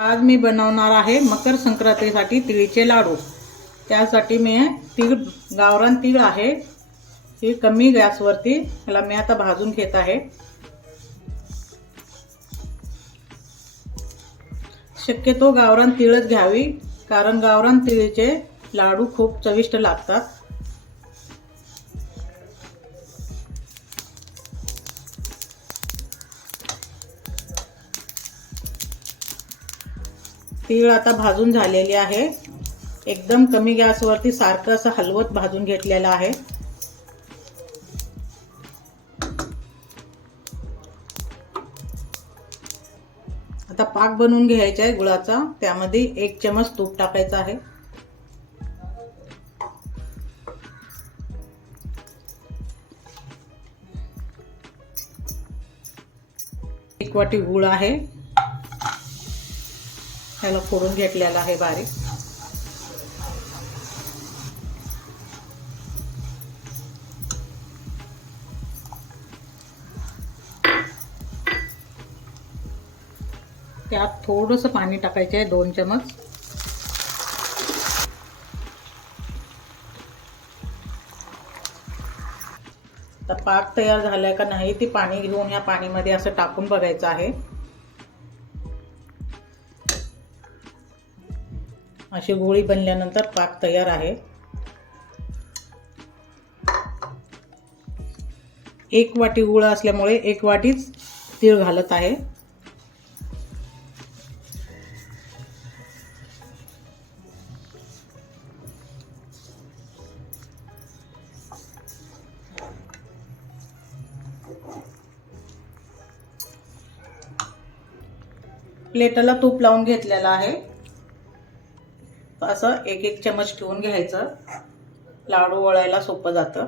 आज मी बनवणार आहे मकर संक्रांतीसाठी तिळीचे लाडू. त्यासाठी मी तीळ गावरान तीळ आहे. ती कमी गॅसवरती ह्याला मी आता भाजून घेत आहे. शक्यतो गावरान तीळच घ्यावी कारण गावरान तिळीचे लाडू खूप चविष्ट लागतात. तीळ आता भाजून झालेली आहे. एकदम कमी गॅसवरती सारखं असं हलवत भाजून घेतलेलं आहे. आता पाक बनवून घ्यायचा आहे गुळाचा. त्यामध्ये एक चमच तूप टाकायचं आहे. एक वाटी गुळ आहे. ह्याला फोडून घेतलेला आहे बारीक. त्यात थोडंसं पाणी टाकायचं आहे दोन चमच तर पाक तयार झालाय का नाही ती पाणी घेऊन या पाणीमध्ये असं टाकून बघायचं आहे. अशी गोळी बनल्यानंतर पाक तयार आहे. एक वाटी गुळ असल्यामुळे एक वाटीच तीळ घालत आहे. प्लेटला तूप लावून घेतलेला आहे. असं एक एक चमच ठेवून घ्यायचं. लाडू वळायला सोपं जातं.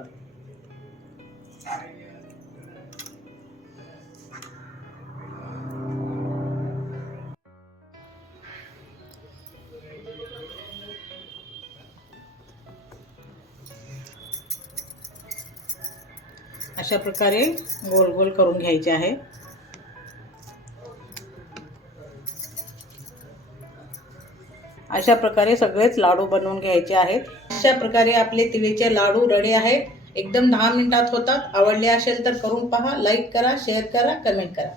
अशा प्रकारे गोल गोल करून घ्यायचे आहे. अशा प्रकारे सगळेच लाडू बनवून घ्यायचे आहेत. अशा प्रकारे आपले तिळीचे लाडू रडे आहेत. एकदम दहा मिनिटात होतात. आवडले असेल तर करून पहा लाईक करा शेअर करा कमेंट करा.